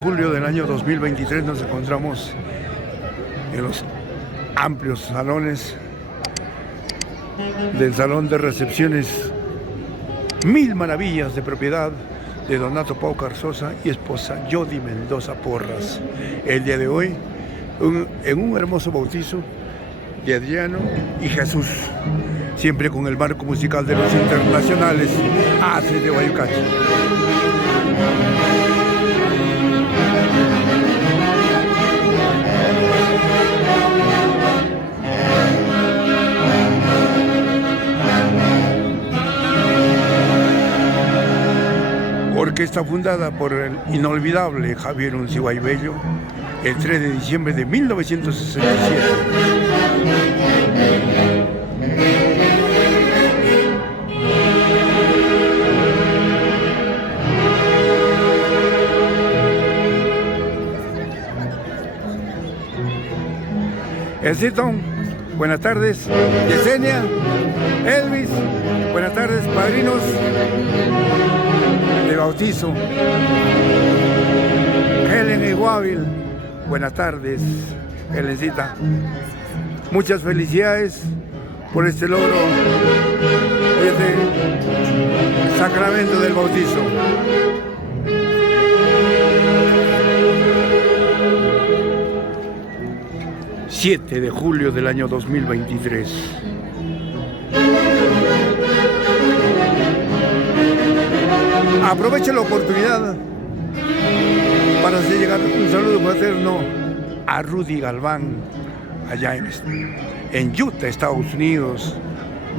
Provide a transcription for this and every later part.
Julio del año 2023 nos encontramos en los amplios salones del Salón de Recepciones Mil Maravillas de propiedad de Donato Pau Carzosa y esposa Jody Mendoza Porras. El día de hoy, en un hermoso bautizo de Adriano y Jesús, siempre con el marco musical de los internacionales Aces de Guayucachi. Orquesta fundada por el inolvidable Javier Uncibay Bello el 3 de diciembre de 1967. Elcito, buenas tardes. Yesenia, Elvis, buenas tardes, padrinos de bautizo. Helen y Guavil, buenas tardes, Helencita. Muchas felicidades por este logro, este sacramento del bautizo. ...7 de julio del año 2023. Aprovecho la oportunidad para hacer llegar un saludo fraterno a Rudy Galván, allá en Utah, Estados Unidos,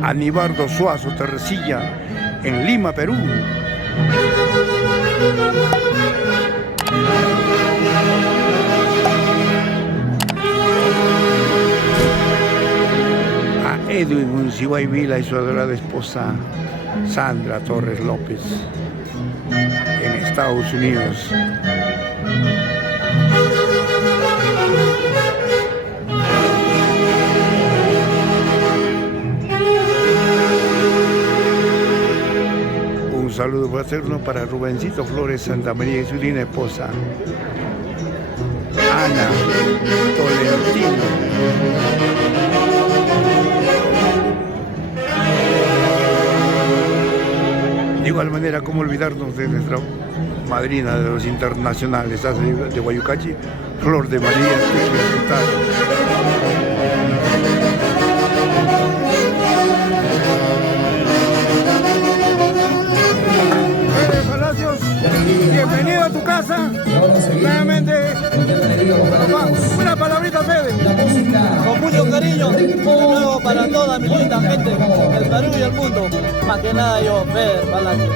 a Nibardo Suazo Terrecilla, en Lima, Perú, a Edwin Uncibay Vila y su adorada esposa Sandra Torres López, en Estados Unidos. Un saludo fraterno para Rubencito Flores Santamaría y su linda esposa Ana Tolentino. De igual manera, ¿cómo olvidarnos de nuestra madrina de los internacionales de Guayucachi, Flor de María? Palacios, bienvenido a tu casa. Nuevamente, una palabrita, Fede. Con mucho cariño, de nuevo para toda mi linda gente del Perú y el mundo. Más que nada yo, Fede Palacio.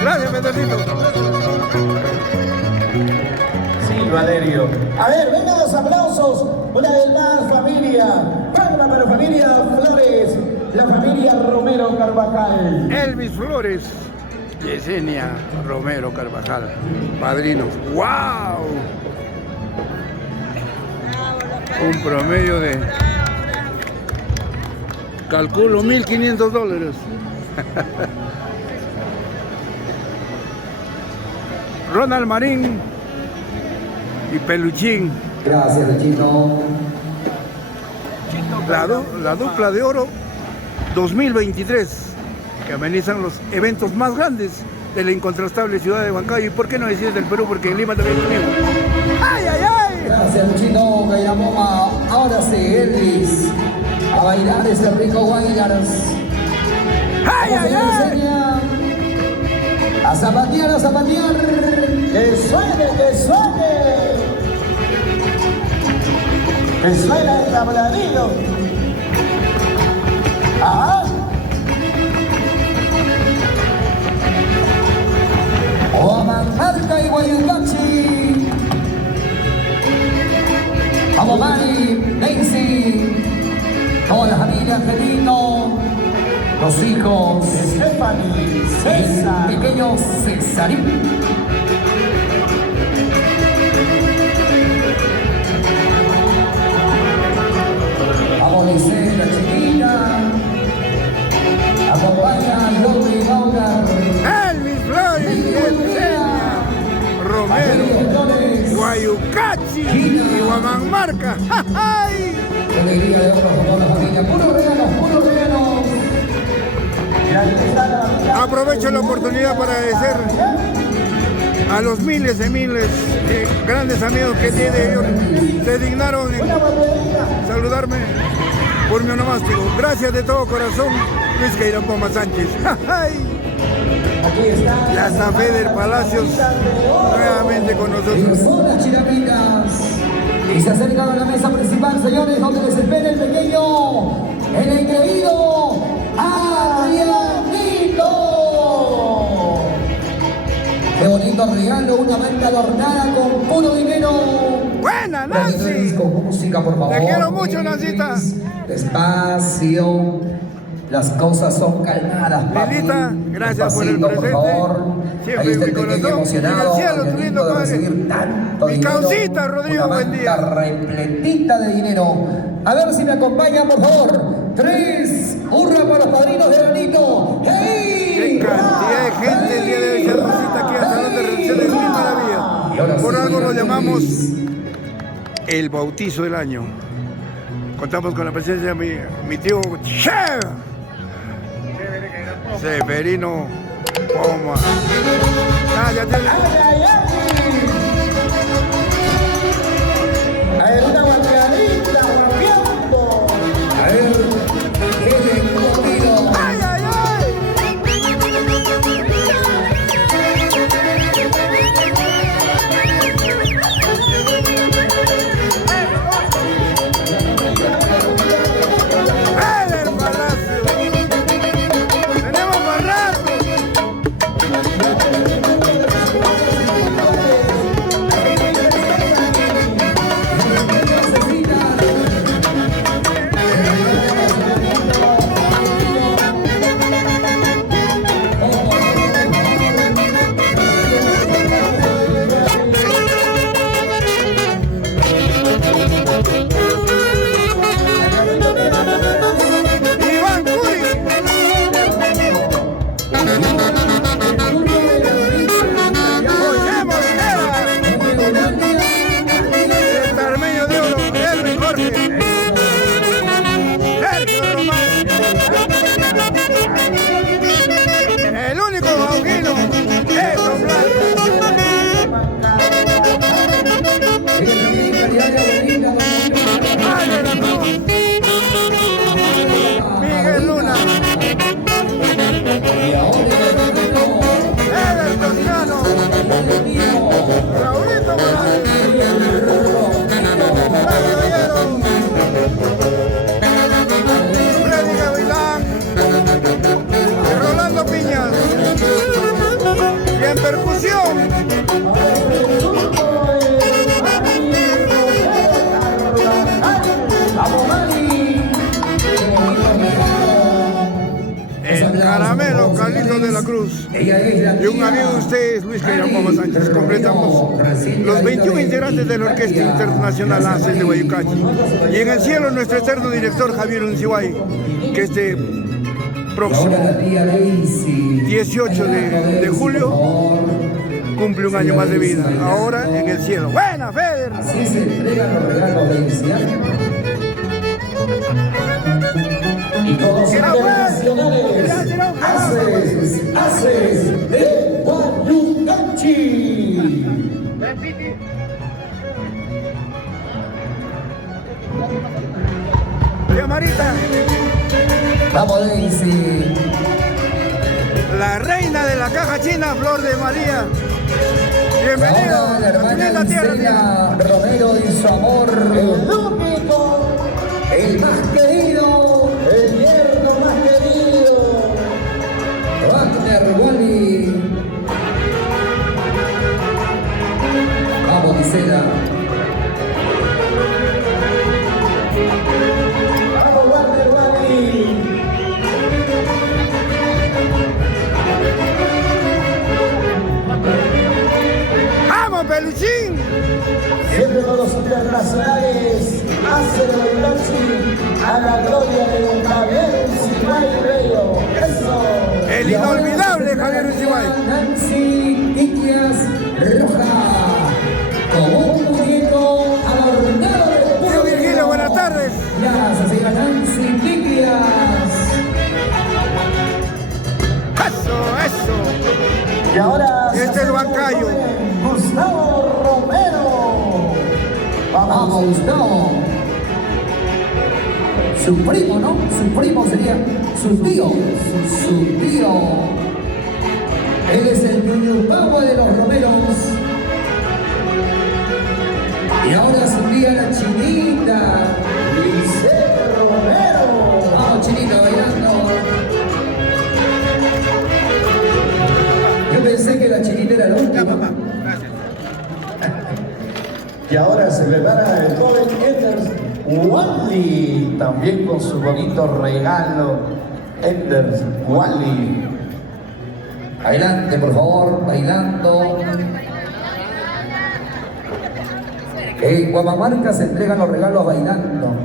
Gracias, Pedrito. Sí, Valerio. A ver, vengan los aplausos. Una vez más, familia. Palma para familia Flores, la familia Romero Carvajal. Elvis Flores, Yesenia Romero Carvajal, padrino. ¡Wow! Un promedio de, calculo, $1,500. Ronald Marín y Peluchín. Gracias, Chino. La dupla de oro 2023, que amenizan los eventos más grandes de la incontrastable ciudad de Huancayo. ¿Y por qué no decir del Perú? Porque en Lima también conmigo. ¡Ay, ay, ay! Gracias, Chino. Que llamó ahora sí, Elvis. A bailar ese rico Guaylaros. ¡Ay, ay, ay! A zapatear, a zapatear. ¡Que suene, que suene! ¡Que suene el tabladillo! ¡Ajá! Oamanmarca y Guayucachi. Vamos, Mari, Daisy, toda la familia Angelino, los hijos Stephanie, César, el pequeño Cesarín. Vamos, dice la chiquita. Acompaña a Jordi Laura. Elvis Flores y Yesenia Romero. Pachi y Guamán Marca. ¡Ay! Alegría de oro por toda la familia. Puros regalos, puros regalos. Aprovecho la oportunidad para agradecer a los miles de grandes amigos que tiene. Ellos se dignaron en saludarme por mi onomástico. Gracias de todo corazón, Luis Queiroz Sánchez. La Zafé del Palacios nuevamente con nosotros. Son las chiramitas. Y se acercan a la mesa principal, señores, donde les espera el pequeño, el engreído Adrianito. Qué bonito regalo, una manta adornada con puro dinero. Buena, Nancy. Con música, por favor. Te quiero mucho, Nancita. Despacio. Las cosas son calmadas, papi. Lilita, gracias por el Despacito, presente. por favor. Siempre Ahí está mi el pequeño corazón. emocionado. En el cielo, tu Adrianito, lindo de padre. recibir tanto Mi dinero. causita, Rodrigo, Una buen día. manta repletita de dinero. A ver si me acompañan, por favor. 3, hurra para los padrinos de Granito. ¡Hey! Qué cantidad de gente el día de hoy se recita aquí al Salón de Recepciones Mil Maravillas. Por algo lo llamamos el bautizo del año. Contamos con la presencia de mi tío Che Severino Poma. Ya tiene. A ver, una guapiadita, guapiando. A ver, ¿qué le comido? ¡Ay, ay, ay! ¡Ven el palacio! ¡Tenemos más rato! ¡Iván Curi! ¡José Mosquera! El Carmeño de Oro, Edwin Jorge. Sergio Román. El único bauquino, Edson Blanco. Mario La Cruz. Miguel Luna. Eder Toscano. Raulito Morales. Caballero. Freddy Gavilán. Y Rolando Piñas. Y en percusión, el Caramelo Carlitos de la Cruz. Y un amigo de ustedes, Luis Queiroz Sánchez. Completamos los 21 integrantes de la Orquesta Internacional ACES de Guayucachi. Y en el cielo, nuestro eterno director Javier Uncibay, que este próximo 18 de julio cumple un año más de vida. Ahora en el cielo. ¡Buena, Feder! Así se entregan los regalos de Isiac. Y todos son internacionales. Haces de Guayucachi. ¡Tía Marita! Vamos, Daisy. La reina de la caja china, Flor de María. Bienvenido Ahora la a tu hermana linda tierra, tía. Isela Romero y su amor. El único, el más querido, el yerno más querido. Wagner Wally. Vamos, Isela. Vamos, Wagner Wally. ¡Vamos, Peluchín! Siempre con los internacionales, hace de Guayucachi a la gloria de don Javier Uncibay Bello. ¡Eso! El inolvidable Javier Uncibay. Nancy Iquias Roja, como un muñeco Vamos, Gustavo. Su primo, ¿no? Su primo sería su tío. Su tío. Él es el Ñuñupagua de los Romeros. Y ahora se envía la chinita. Liceo Romero. Vamos, chinita, bailando. Yo pensé que la chinita era la última. Papá, gracias. Y ahora se prepara el joven Enders Wally, también con su bonito regalo. Enders Wally. Adelante, por favor, bailando. En Guamamarca se entregan los regalos bailando.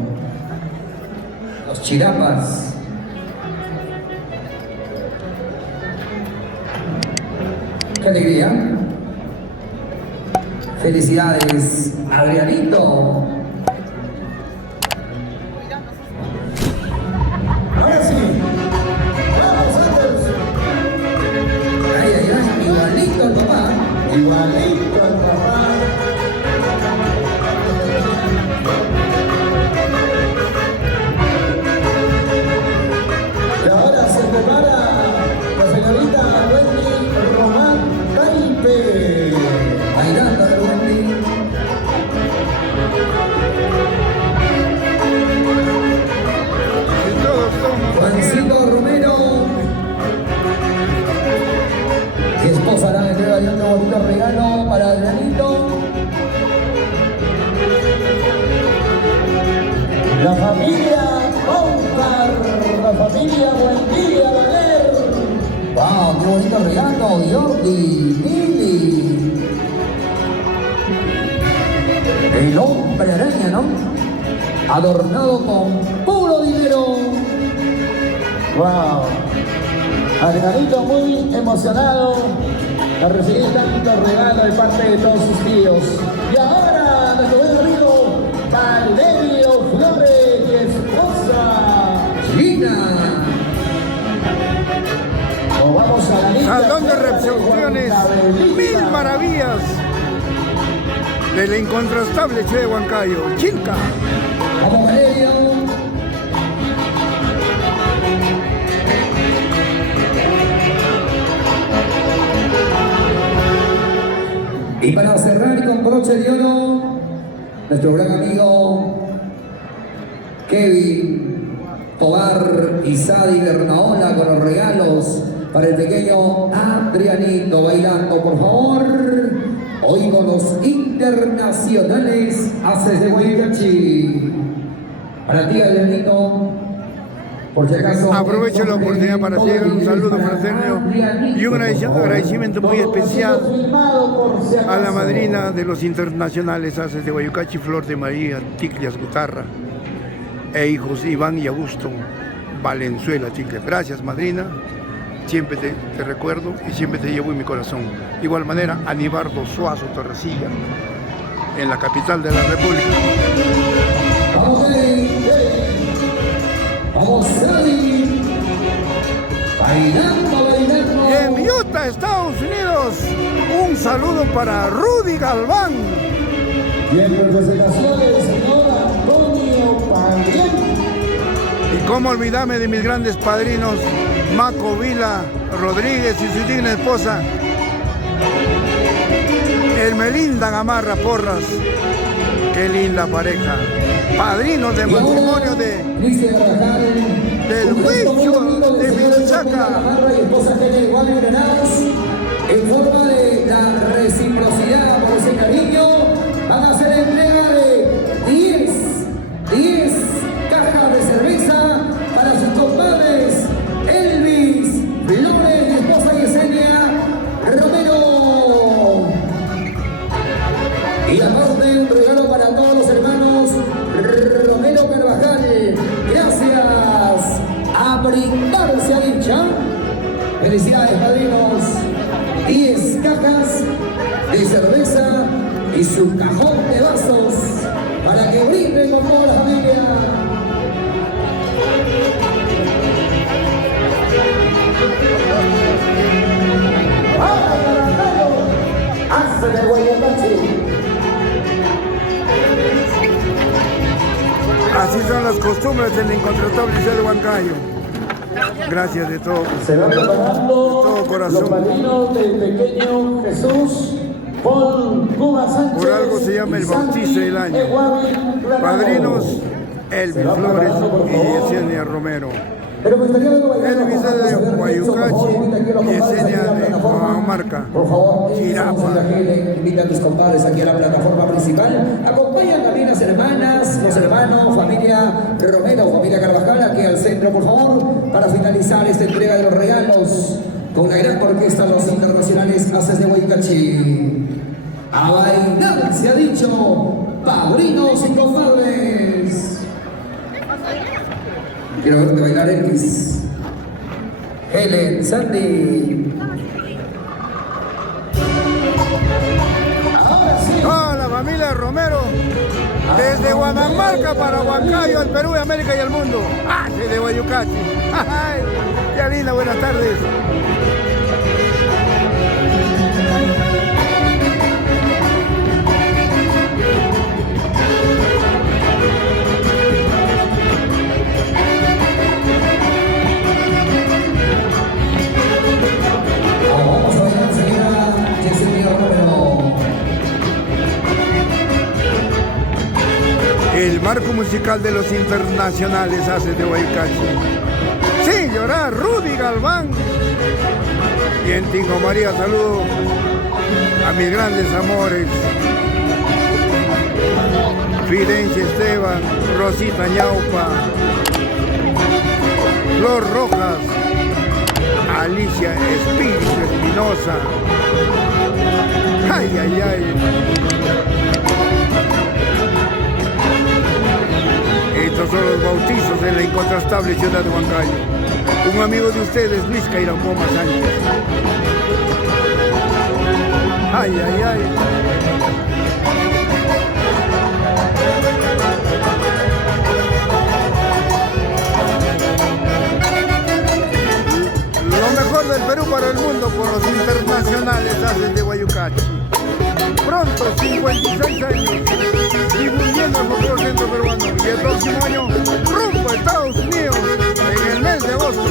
Los chirapas. ¡Qué alegría! ¡Felicidades, Adrianito! Ahora sí. ¡Vamos, Anders! ¡Ay, ay, ay! Igualito al papá. Igualito al papá. Y ahora se prepara la señorita Wendy Román Taipe. Bailando la Wendy. Y todos somos Juancito Romero. Mi esposa hará la entrega de otro bonito regalo para Adrianito. La familia Paucar, la familia Buendía Valer. ¡Wow! ¡Qué bonito regalo, Jordi! ¡Mili! El hombre araña, ¿no? Adornado con puro dinero. ¡Wow! Adrianito muy emocionado de recibir tanto regalo de parte de todos sus tíos. Y ahora nuestro buen amigo Valerio Flores y esposa Gina. Nos vamos a la lista. Salón de recepciones, mil maravillas de la incontrastable ciudad de Huancayo, Chilca. Vamos, Valerio. Y para cerrar con broche de oro, nuestro gran amigo Kevin Tobar y Sadi Bernaola con los regalos para el pequeño Adrianito, bailando, por favor. Hoy con los internacionales Haces de Huaycachi. Para ti, Adrianito, por si acaso. Aprovecho la oportunidad para hacer un saludo fraterno y un agradecimiento muy especial a la madrina de los internacionales Haces de Guayucachi, Flor de María Ticlias Gutarra, e hijos Iván y Augusto Valenzuela Ticlias. Gracias, madrina. Siempre te recuerdo y siempre te llevo en mi corazón. De igual manera, Anibardo Suazo Torrecilla, en la capital de la República. Vamos, Sadi. Bailando, bailando. En Utah, Estados Unidos, un saludo para Rudy Galván. Y en representación del señor Antonio Paguen. Y cómo olvidarme de mis grandes padrinos, Maco Vila Rodríguez y su digna esposa, Hermelinda Gamarra Porras. Qué linda pareja. Padrinos de matrimonio del Huicho de Mirochaca. En forma de la reciprocidad por ese cariño, van a hacer entrega de 10 cajas de cerveza para sus compadres Elvis Flores y esposa Yesenia Romero. Y aparte un regalo para todos los hermanos Romero Carvajal. Gracias. A brindar se ha dicho. Felicidades, padrinos. 10 cajas de cerveza y su cajón de vasos para que brinden con toda la familia. Haces de Huaycachi. buenas costumbres en la incontratable ciudad de Huancayo. Gracias de todo. Se va preparando todo corazón. los padrinos del pequeño Jesús Paul Cuba Sánchez. Por algo se llama el bautizo del año. Padrinos Elvis Flores y Yesenia Romero. Elvis es de Guayucachi y Yesenia de Huamamarca, Chirapa. Invita a tus compadres aquí a la plataforma principal. Acompañan también las hermanas, los hermanos, familia Romero, familia Carvajal, aquí al centro, por favor, para finalizar esta entrega de los regalos con la gran orquesta Los Internacionales Haces de Guayucachi. A bailar se ha dicho, padrinos y compadres. Quiero verte bailar, Elvis. Helen, Sandy. Toda la familia Romero, desde Huamamarca para Huancayo, el Perú, América y el mundo. Desde Guayucachi. ¡Ay! ¡Qué linda! Buenas tardes. Vamos a bailar, señora Yesenia Romero. El marco musical de Los Internacionales Haces de Guayucachi. Sin llorar, Rudy Galván. Y en Tingo María saludo a mis grandes amores. Fidencia Esteban, Rosita Ñaupa, Flor Rojas, Alicia Espíritu Espinosa. Ay, ay, ay. Estos son los bautizos en la incontrastable ciudad de Huancayo. Un amigo de ustedes, Luis Cairamboma Sánchez. Ay, ay, ay. Lo mejor del Perú para el mundo por Los Internacionales Haces de Guayucachi. Pronto, 56 años, difundiendo el folclore centro peruano. Y el próximo año, rumbo a Estados Unidos, en el mes de agosto.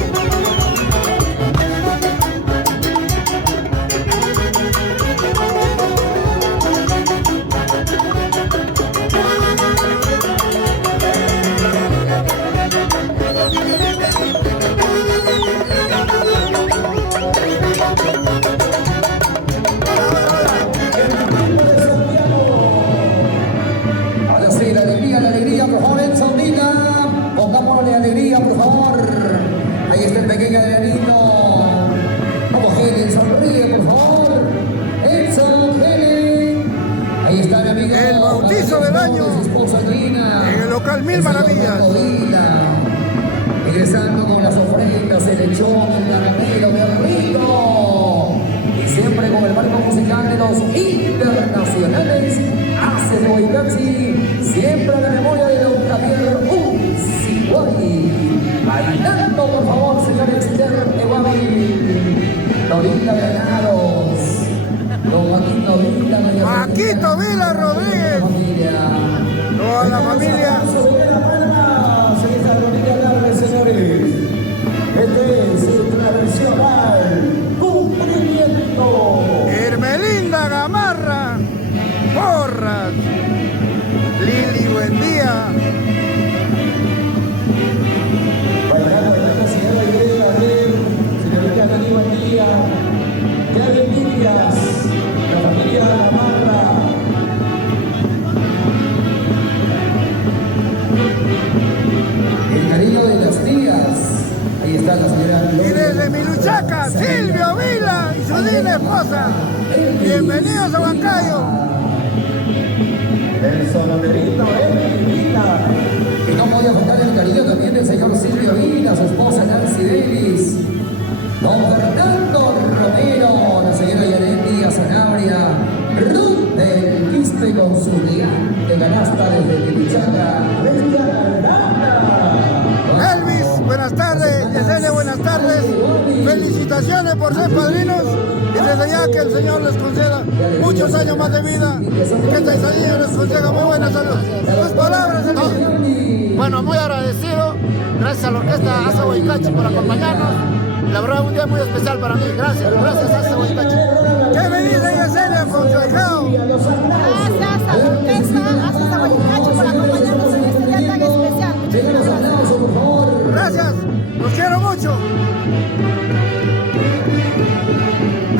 La alegría, por favor, en Sondita. Pongámosle alegría, por favor. Ahí está el pequeño Adrianito. Vamos, Helen, sonríe, por favor. Edson, Helen. Ahí está mi amiga. El bautizo del año. En el local Mil Maravillas. Ingresando con las ofrendas, el lechón, el caramelo, qué rico. Y siempre con el marco musical de Los Internacionales Haces de Guayucachi. Siempre a la memoria de don Javier Uciguay. Bailando, por favor, señor Esther Eguavi. Dorita Granados. Don Joaquín Dorita. Maquito Vila Rodríguez. Toda la familia. Señores, este es el tradicional cumplimiento. Hermelinda Gamarra, Porras, Lili Buendía. Bailando la señora Irene Arel, señorita Lili Buendía, Kevin Díaz, la familia Gamarra. El cariño de las tías. Ahí está la señora. Y desde Miluchaca, Silvio Vila y su linda esposa. Bienvenidos a Huancayo. El sonoterito Vila. Y no podía faltar el cariño también del señor Silvio Vila, su esposa Nancy Davis. Don Fernando Romero, la señora Yanet Díaz Sanabria. Ruth del Quispe con su gigante canasta desde Miluchaca. Elvis, buenas tardes. Yesenia, buenas tardes. felicitaciones por ser padrinos y desde ya que el Señor les conceda muchos años más de vida y que esta Isaías les conceda muy buena salud. Tus palabras, Elvis. Bueno, muy agradecido, gracias a la orquesta Asa Huaycachi por acompañarnos. La verdad, un día muy especial para mí. Gracias Asa Huaycachi. ¿Qué me dice Yesenia con su ahijado? Gracias a la orquesta Asa Huaycachi por acompañarnos en este día tan especial. Muchísimas gracias. Gracias, los quiero mucho.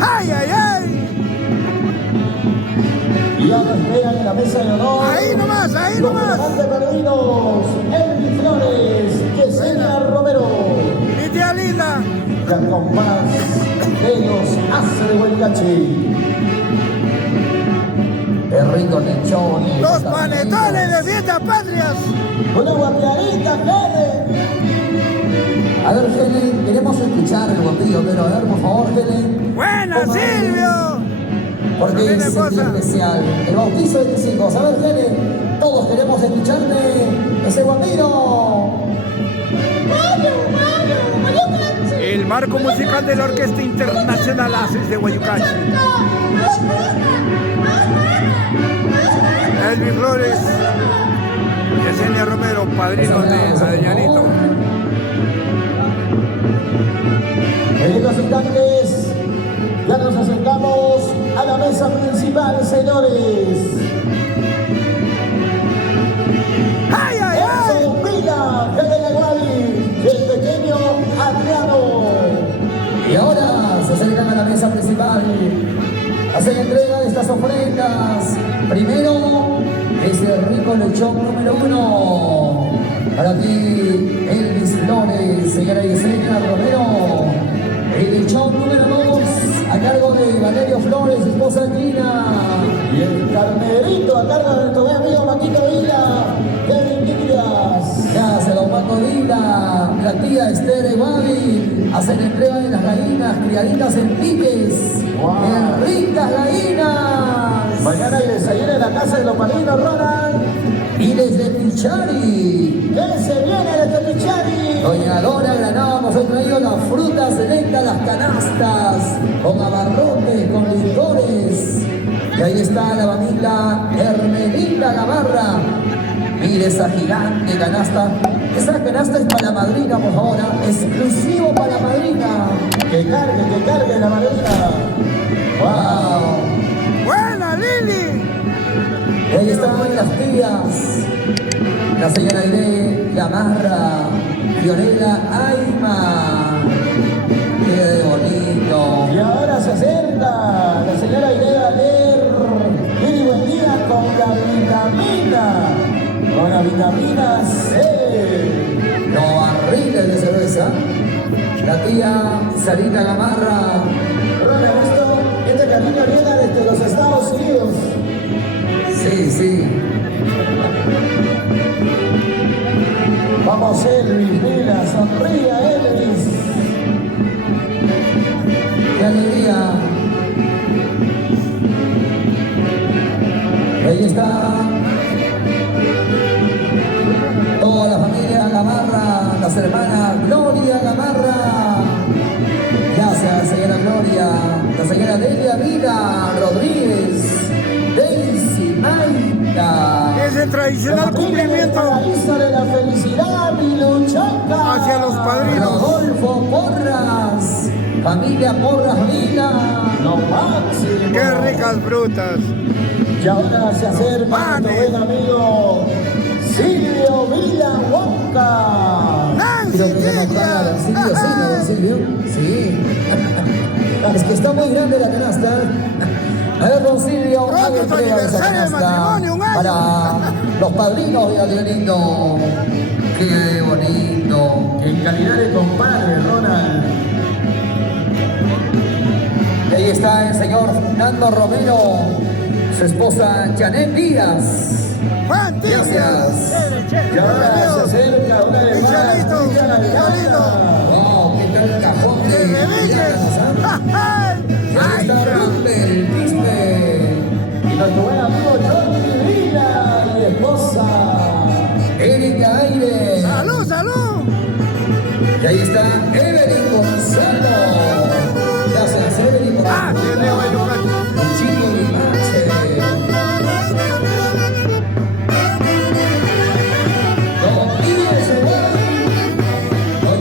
¡Ay, ay, ay! Y ahora esperan en la mesa de honor. Ahí nomás, ahí nomás. Los padrinos, Elvis Flores, Yesenia Romero. Mi tía linda. Y al compás de los Asa de Huaycachi. El rico lechón. Los panetones de fiestas patrias. Una guapiadita, Helen. A ver, Helen, queremos escuchar el guapillo, pero a ver, por favor, Helen. ¡Buena, Silvio! Porque Viene es el cosa. día especial. El bautizo de mis hijos. A ver, Helen, todos queremos escucharte ese guapillo. El marco musical de la Orquesta Internacional Aces de Huaycachi. Elvis Flores, Yesenia Romero, padrinos de Adrianito. En estos instantes ya nos acercamos a la mesa principal, señores. ¡Ay, ay, ay! Eso, Vila, Helen Aguadi, y el pequeño Adriano. Y ahora se acercan a la mesa principal. Hacen entrega de estas ofrendas. Primero, ese rico lechón número 1. Para ti, Elvis Flores, señora Yesenia Romero. El lechón número 2, a cargo de Valerio Flores, esposa de Trina. Y el carnerito a cargo de nuestro buen amigo Maquito Vila, Kevin Díaz. Gracias, don Paco Vila, la tía Esther Iguavi, hacen entrega de las gallinas criaditas en piques. Wow. ¡Qué ricas gallinas! Mañana hay desayuno en la casa de los padrinos, Ronald. Y desde Pichari, ¿Qué se viene desde Pichari? doña Dora Granado nos ha traído las frutas selectas, las canastas, con abarrotes, con licores. Y ahí está la mamita Hermelinda Gamarra. Mire esa gigante canasta. Esa canasta es para la madrina, por favor, exclusivo para la madrina. Que cargue la madrina. ¡Wow! ¡Buena, Lili! Y ahí están las tías. La señora Irene Gamarra, Fiorella Aima. ¡Qué bonito! Y ahora se acerca la señora Irene Leer. Miri, buen día con la vitamina. Con la vitamina C. No barriles de cerveza. La tía Sarita Gamarra. Ronald, este cariño viene desde los Estados Unidos. Sí, sí. Vamos, Elvis, mira, sonría Elvis. ¡Qué alegría! Ahí está toda la familia Gamarra, las hermanas Gloria Gamarra. Gracias, señora Gloria. La señora Delia Vida Rodríguez. Daisy Maita. Ese tradicional cumplimiento La isla de la felicidad, mi luchaca. hacia los padrinos. Rodolfo Porras. Familia Porras Vila. Lo máximo. ¡Qué ricas frutas! Y ahora se acerca nuestro buen amigo Silvio Villa Huanca. ¡Nancy Creo que ya no Tilla! paga, don Silvio, sí, ¿no, don Silvio? Sí. Es que está muy grande la canasta. A ver, don Silvio, Pronto haga tu entrega de esa aniversario de canasta matrimonio, un año. para los padrinos de Adrianito. Qué bonito. En calidad de compadre, Ronald. Y ahí está el señor Fernando Romero, su esposa Janet Díaz. ¡Juan Tilla! Gracias. Y ahora se acerca una vez más. Michelito, Villa La Michelito. Wow, qué tal cajón de ¡Que me dices! ¡Ay! Y ahí está Rumble, Quispe. Y nuestro buen amigo Jordi Villa y esposa. Erika Aire. ¡Salud, salud! Y ahí está Evelyn Gonzalo. Ah, sí, Leo,